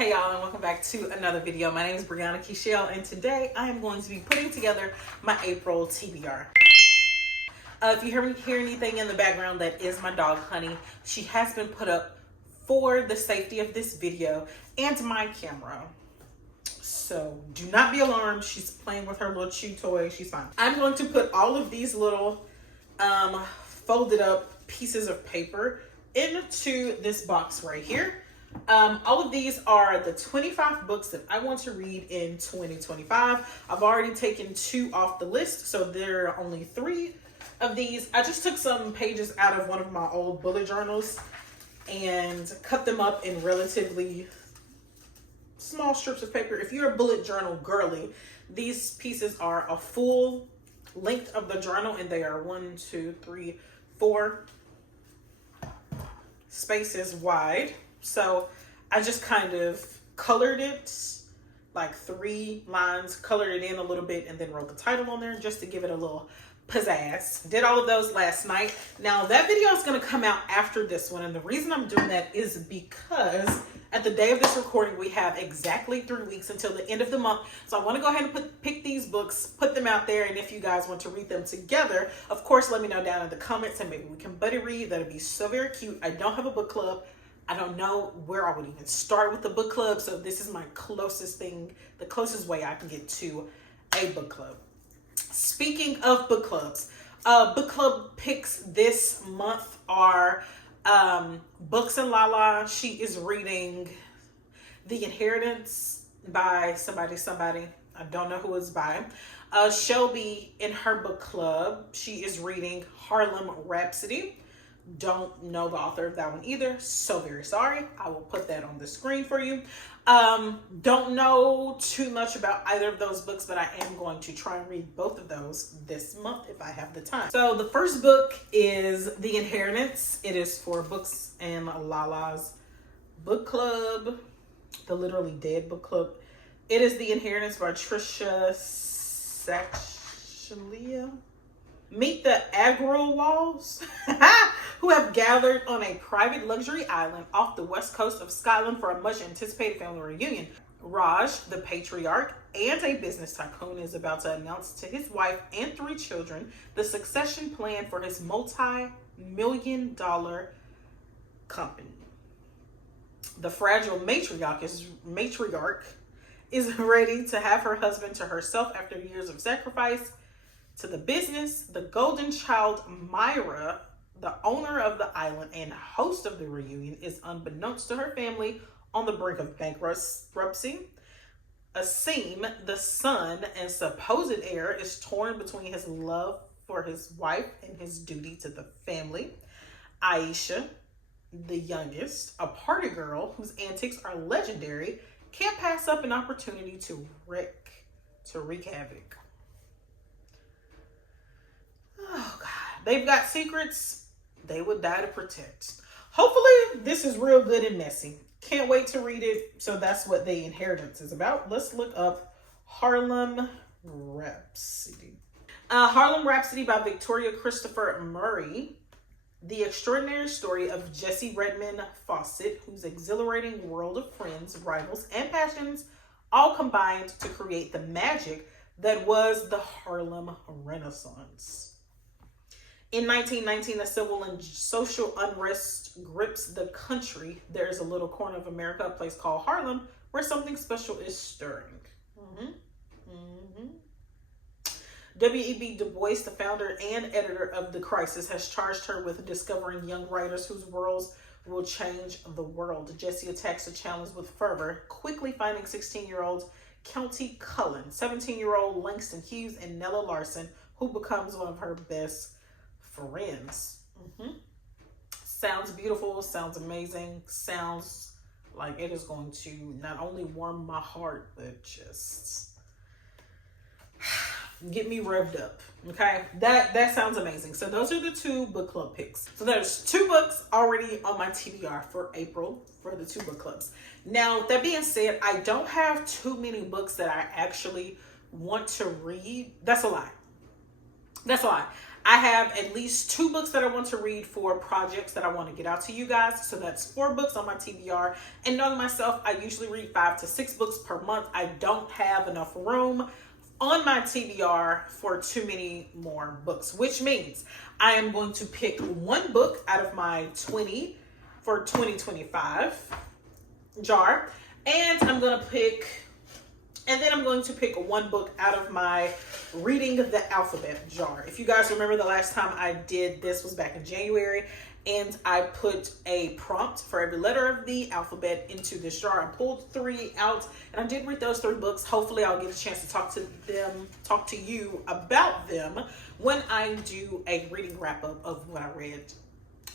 Hey y'all, and welcome back to another video. My name is Kechelle, and today I am going to be putting together my April TBR. If you hear anything in the background, that is my dog Honey. She has been put up for the safety of this video and my camera. So do not be alarmed. She's playing with her little chew toy. She's fine. I'm going to put all of these little folded up pieces of paper into this box right here. All of these are the 25 books that I want to read in 2025. I've already taken 2 off the list, so there are only 3 of these. I just took some pages out of one of my old bullet journals and cut them up in relatively small strips of paper. If you're a bullet journal girly, these pieces are a full length of the journal, and they are 1, 2, 3, 4 spaces wide. So I just kind of colored it, like 3 lines, colored it in a little bit, and then wrote the title on there just to give it a little pizzazz. Did all of those last night. Now that video is going to come out after this one, and the reason I'm doing that is because at the day of this recording, we have exactly 3 weeks until the end of the month. So I want to go ahead and pick these books, put them out there, and if you guys want to read them together, of course, let me know down in the comments, and maybe we can buddy read. That'd be so very cute. I don't have a book club. I don't know where I would even start with the book club, so this is my closest thing, the closest way I can get to a book club. Speaking of book clubs, book club picks this month are Books and Lala. She is reading The Inheritance by somebody. I don't know who it's by. Shelby, in her book club, she is reading Harlem Rhapsody. Don't know the author of that one either, so very sorry. I will put that on the screen for you. Don't know too much about either of those books, but I am going to try and read both of those this month if I have the time. So the first book is The Inheritance. It is for Books and Lala's book club, the Literally Dead book club. It is The Inheritance by Trisha Sachalia. Meet the Agrawals, who have gathered on a private luxury island off the west coast of Scotland for a much anticipated family reunion. Raj, the patriarch and a business tycoon, is about to announce to his wife and 3 children the succession plan for his multi-million-dollar company. The fragile matriarch is ready to have her husband to herself after years of sacrifice to the business. The golden child, Myra, the owner of the island and host of the reunion, is unbeknownst to her family on the brink of bankruptcy. Asim, the son and supposed heir, is torn between his love for his wife and his duty to the family. Aisha, the youngest, a party girl whose antics are legendary, can't pass up an opportunity to wreak havoc. Oh God, they've got secrets they would die to protect. Hopefully this is real good and messy. Can't wait to read it. So that's what The Inheritance is about. Let's look up Harlem Rhapsody. Harlem Rhapsody by Victoria Christopher Murray. The extraordinary story of Jessie Redmond Fawcett, whose exhilarating world of friends, rivals, and passions all combined to create the magic that was the Harlem Renaissance. In 1919, a civil and social unrest grips the country. There is a little corner of America, a place called Harlem, where something special is stirring. W.E.B. Du Bois, the founder and editor of The Crisis, has charged her with discovering young writers whose worlds will change the world. Jessie attacks the challenge with fervor, quickly finding 16-year-old County Cullen, 17-year-old Langston Hughes, and Nella Larson, who becomes one of her best friends. Sounds beautiful, sounds amazing, sounds like it is going to not only warm my heart, but just get me revved up. Okay, that sounds amazing. So those are the 2 book club picks. So there's 2 books already on my TBR for April for the 2 book clubs. Now, that being said, I don't have too many books that I actually want to read. That's a lie. I have at least 2 books that I want to read for projects that I want to get out to you guys. So that's 4 books on my TBR. And knowing myself, I usually read 5 to 6 books per month. I don't have enough room on my TBR for too many more books, which means I am going to pick 1 book out of my 20 for 2025 jar. And I'm going to pick 1 book out of my Reading the Alphabet jar. If you guys remember, the last time I did this was back in January, and I put a prompt for every letter of the alphabet into this jar. I pulled 3 out, and I did read those 3 books. Hopefully I'll get a chance to talk to you about them when I do a reading wrap up of what I read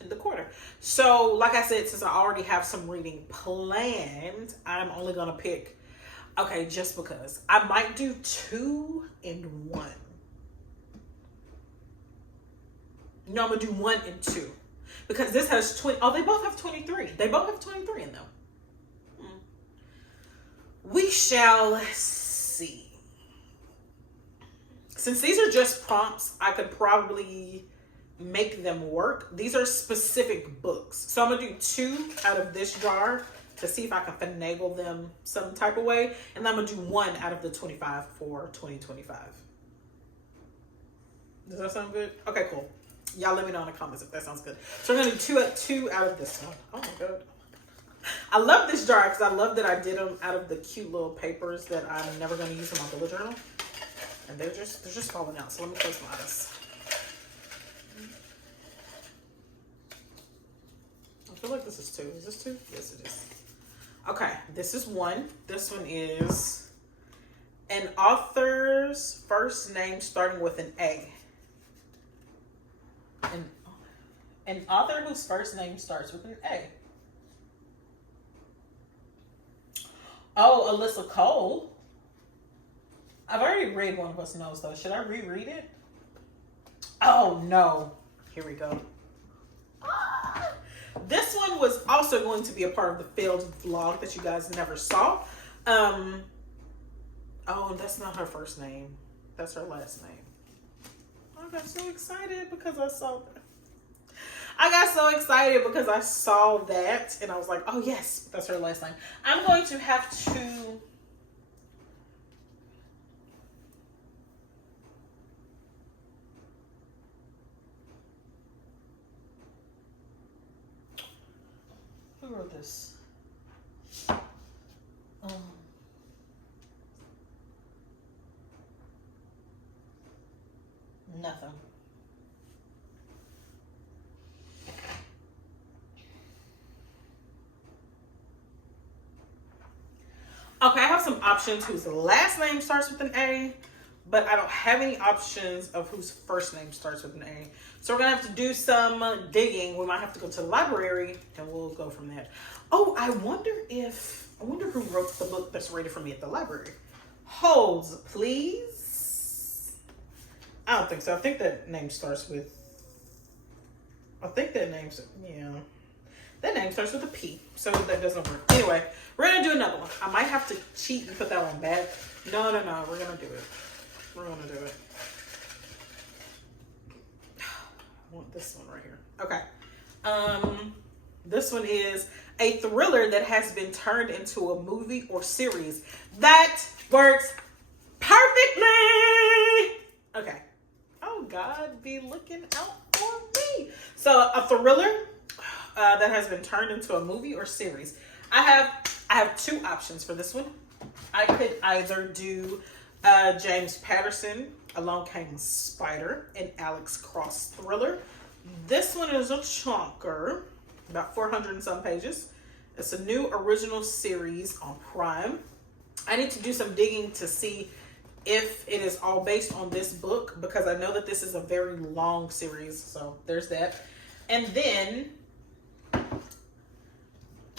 in the quarter. So like I said, since I already have some reading planned, I'm only gonna pick, okay, just because I might do 2 and 1. No, I'm gonna do 1 and 2 because this has 20. Oh, they both have 23. They both have 23 in them. We shall see. Since these are just prompts, I could probably make them work. These are specific books. So I'm gonna do 2 out of this jar to see if I can finagle them some type of way. And I'm gonna do 1 out of the 25 for 2025. Does that sound good? Okay, cool. Y'all let me know in the comments if that sounds good. So we're gonna do 2 out of this one. Oh my God. I love this jar because I love that I did them out of the cute little papers that I'm never gonna use in my bullet journal. And they're just falling out. So let me close my eyes. I feel like this is 2. Is this 2? Yes, it is. Okay, this is 1. This one is an author's first name starting with an A. An author whose first name starts with an A. Oh, Alyssa Cole. I've already read One of Us Knows, though. Should I reread it? Oh, no. Here we go. This one was also going to be a part of the failed vlog that you guys never saw. Oh, that's not her first name. That's her last name. I got so excited because I saw that. I got so excited because I saw that and I was like, oh yes, that's her last name. I'm going to have to... Who wrote this? Nothing. Okay, I have some options whose last name starts with an A, but I don't have any options of whose first name starts with an A. So we're gonna have to do some digging. We might have to go to the library and we'll go from there. Oh, I wonder who wrote the book that's rated for me at the library. Holds, please. I don't think so. I think that name starts with, that name starts with a P, so that doesn't work. Anyway, we're gonna do another one. I might have to cheat and put that one back. No, we're gonna do it. We're gonna do it. I want this one right here. Okay. This one is a thriller that has been turned into a movie or series. That works perfectly. Okay. Oh God, be looking out for me. So a thriller that has been turned into a movie or series. I have 2 options for this one. I could either do James Patterson, Along Came a Spider, and Alex Cross thriller. This one is a chunker, about 400 and some pages. It's a new original series on Prime. I need to do some digging to see if it is all based on this book, because I know that this is a very long series. So there's that. And then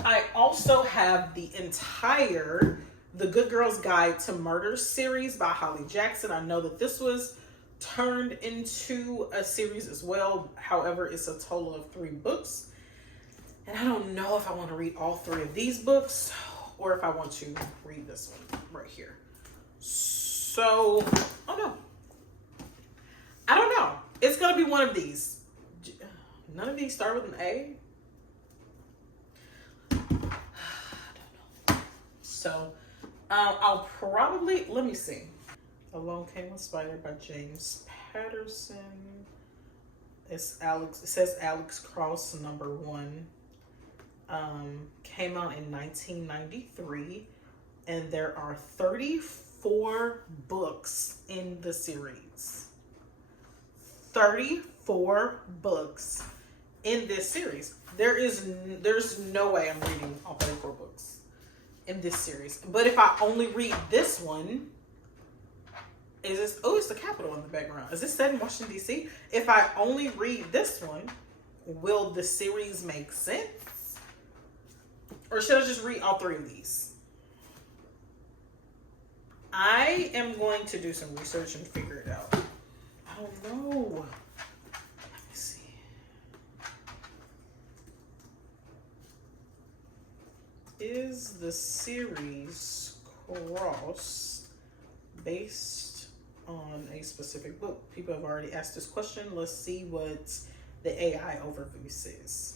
I also have the entire The Good Girl's Guide to Murder series by Holly Jackson. I know that this was turned into a series as well. However, it's a total of 3 books. And I don't know if I want to read all 3 of these books or if I want to read this one right here. So, oh no. I don't know. It's going to be one of these. None of these start with an A. I don't know. So, I'll probably, let me see. Alone Came a Spider by James Patterson. It's Alex. It says Alex Cross #1. Came out in 1993, and there are 34 books in the series. 34 books in this series. There's no way I'm reading all 34 books in this series. But if I only read this one, is this, oh, it's the Capitol in the background. Is this set in Washington, D.C.? If I only read this one, will the series make sense? Or should I just read all 3 of these? I am going to do some research and figure it out. I don't know. Let me see. Is the series Cross based on a specific book? People have already asked this question. Let's see what the AI overview says.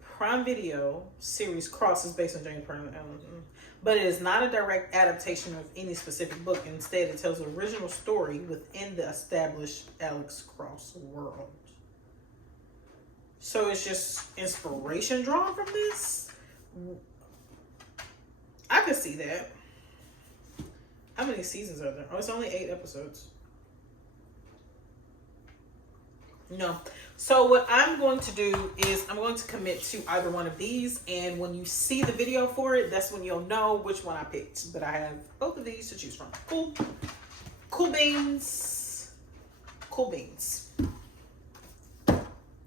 Prime Video series Cross is based on James Patterson, but it is not a direct adaptation of any specific book. Instead, it tells the original story within the established Alex Cross world. So it's just inspiration drawn from this? I could see that. How many seasons are there? Oh, it's only 8 episodes. No. So what I'm going to do is I'm going to commit to either one of these, and when you see the video for it, that's when you'll know which one I picked. But I have both of these to choose from. Cool. Cool beans. Cool beans.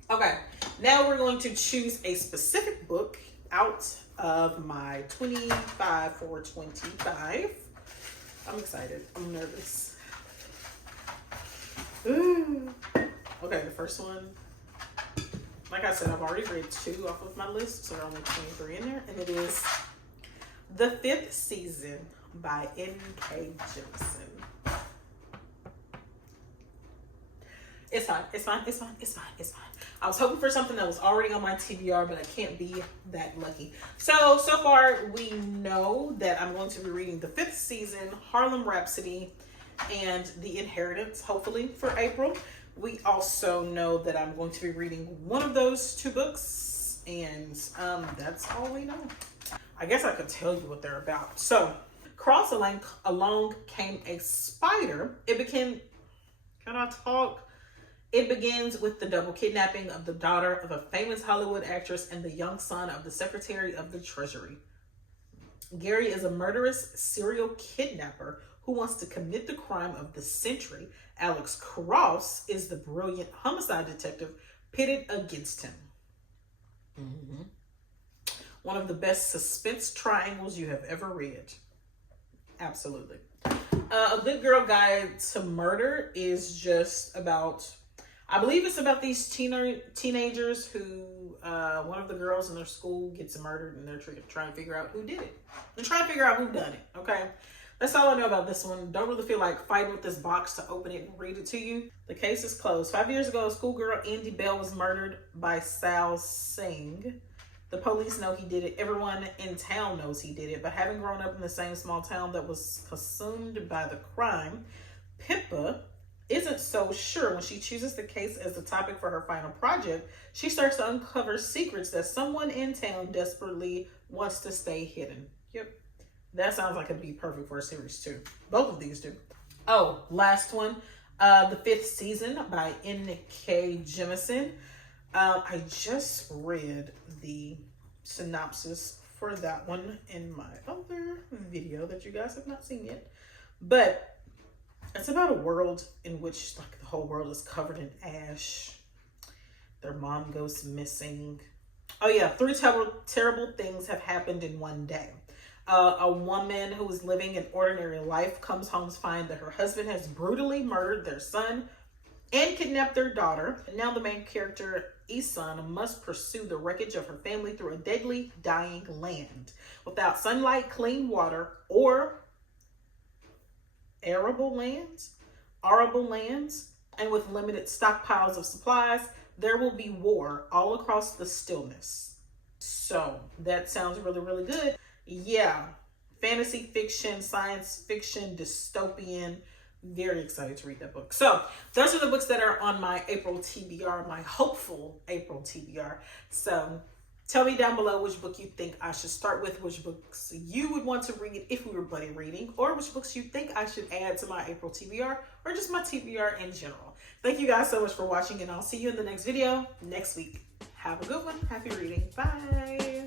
Okay. Now we're going to choose a specific book out of my 25 for 25. I'm excited. I'm nervous. Ooh. Okay, the first one, like I said, I've already read 2 off of my list, so there are only 23 in there, and it is The 5th Season by N.K. Jemisin. It's fine, it's fine, it's fine, it's fine, it's fine. I was hoping for something that was already on my TBR, but I can't be that lucky. So far, we know that I'm going to be reading The 5th Season, Harlem Rhapsody, and The Inheritance, hopefully, for April. We also know that I'm going to be reading one of those 2 books, and that's all we know. I guess I could tell you what they're about. So, Cross Along Came a Spider. Can I talk? It begins with the double kidnapping of the daughter of a famous Hollywood actress and the young son of the Secretary of the Treasury. Gary is a murderous serial kidnapper who wants to commit the crime of the century. Alex Cross is the brilliant homicide detective pitted against him. One of the best suspense triangles you have ever read. Absolutely. A Good Girl Guide to Murder is just about, I believe it's about these teenagers who, one of the girls in their school gets murdered, and they're trying to figure out who did it. They're trying to figure out who done it, okay? That's all I know about this one. Don't really feel like fighting with this box to open it and read it to you. The case is closed. 5 years ago, a schoolgirl, Andy Bell, was murdered by Sal Singh. The police know he did it. Everyone in town knows he did it. But having grown up in the same small town that was consumed by the crime, Pippa isn't so sure. When she chooses the case as the topic for her final project, she starts to uncover secrets that someone in town desperately wants to stay hidden. Yep. That sounds like it'd be perfect for a series 2. Both of these do. Oh, last one. The 5th Season by N.K. Jemisin. I just read the synopsis for that one in my other video that you guys have not seen yet. But it's about a world in which like the whole world is covered in ash. Their mom goes missing. Oh yeah, 3 terrible things have happened in one day. A woman who is living an ordinary life comes home to find that her husband has brutally murdered their son and kidnapped their daughter. And now the main character, Isan, must pursue the wreckage of her family through a deadly, dying land. Without sunlight, clean water, or arable lands, and with limited stockpiles of supplies, there will be war all across the stillness. So that sounds really, really good. Yeah, fantasy fiction, science fiction, dystopian. Very excited to read that book. So those are the books that are on my April TBR, my hopeful April TBR. So tell me down below which book you think I should start with, which books you would want to read if we were buddy reading, or which books you think I should add to my April TBR, or just my TBR in general. Thank you guys so much for watching, and I'll see you in the next video next week. Have a good one. Happy reading. Bye.